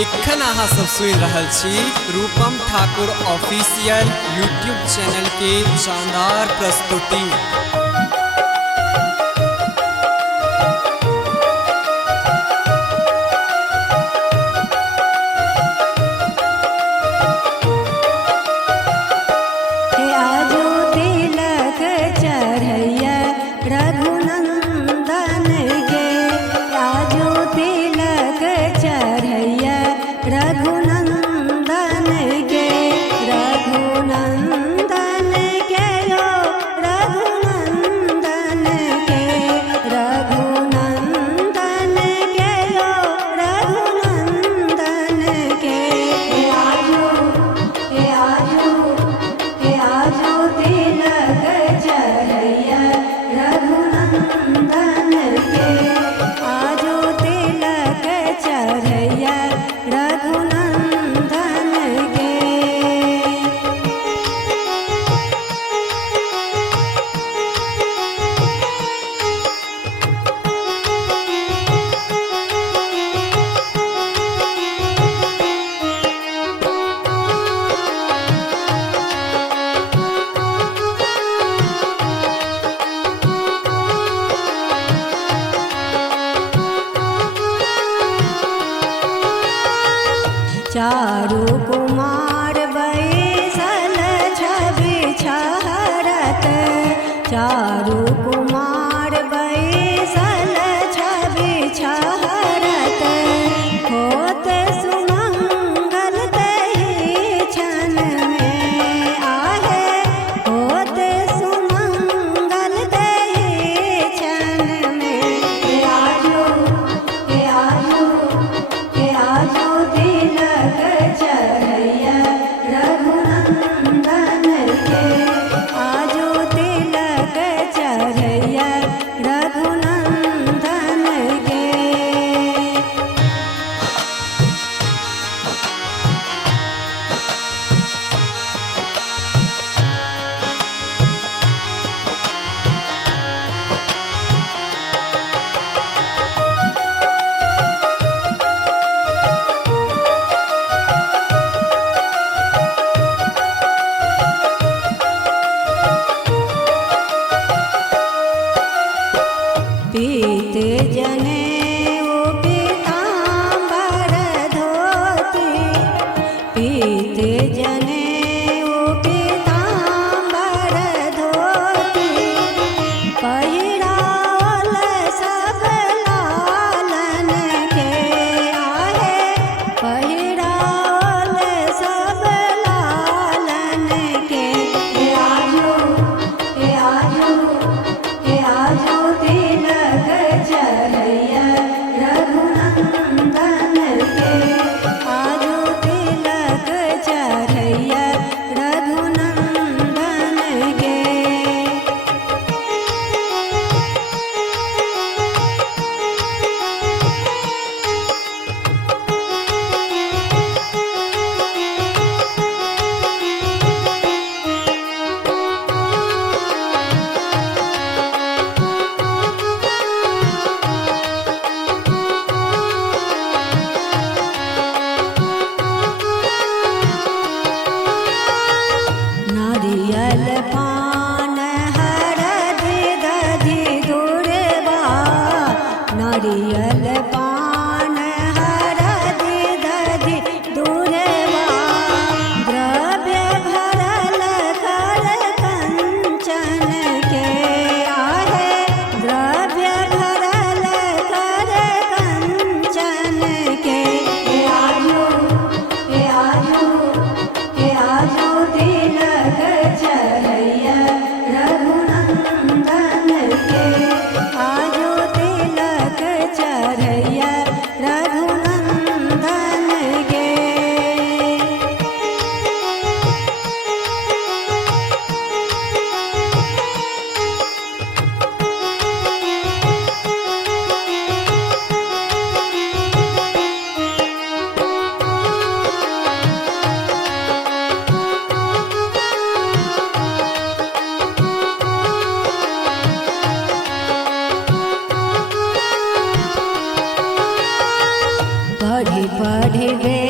एखन अहाँ सब सुनि रहल छी रूपम ठाकुर ऑफिशियल यूट्यूब चैनल के शानदार प्रस्तुति। चारू कुमार बैसल छवि छहरत, चारू कुमार बैसल छवि छहरत, होत सुमंगल तहि क्षण में आहे, होत सुमंगल तहि क्षण में। के आजो के आजो के आजो चढ़ैया रघुनंदन के, आजो तिलक चढ़ैया रघुनंदन के। पीते जनेऊ पीतांबर धोती, पीते जनेऊ पीतांबर धोती, पहिरावल सब लालन के आहे, पहिरावल सब लालन के। के आजो के आजो के आजो तिलक चढ़ैया रघुनंदन के, आजो तिलक चढ़ैया रघुनंदन के। नारियल पान हरदि दधि दुर्बा, नारियल पान हरदि दधि दुर्बा, द्रव्य भरल कर कंचन के आहे, द्रव्य भरल कर कंचन के। के आजो के आजो के आजो तिलक चढ़ैया रघुनंदन के, आजो तिलक चढ़ैया कहिबे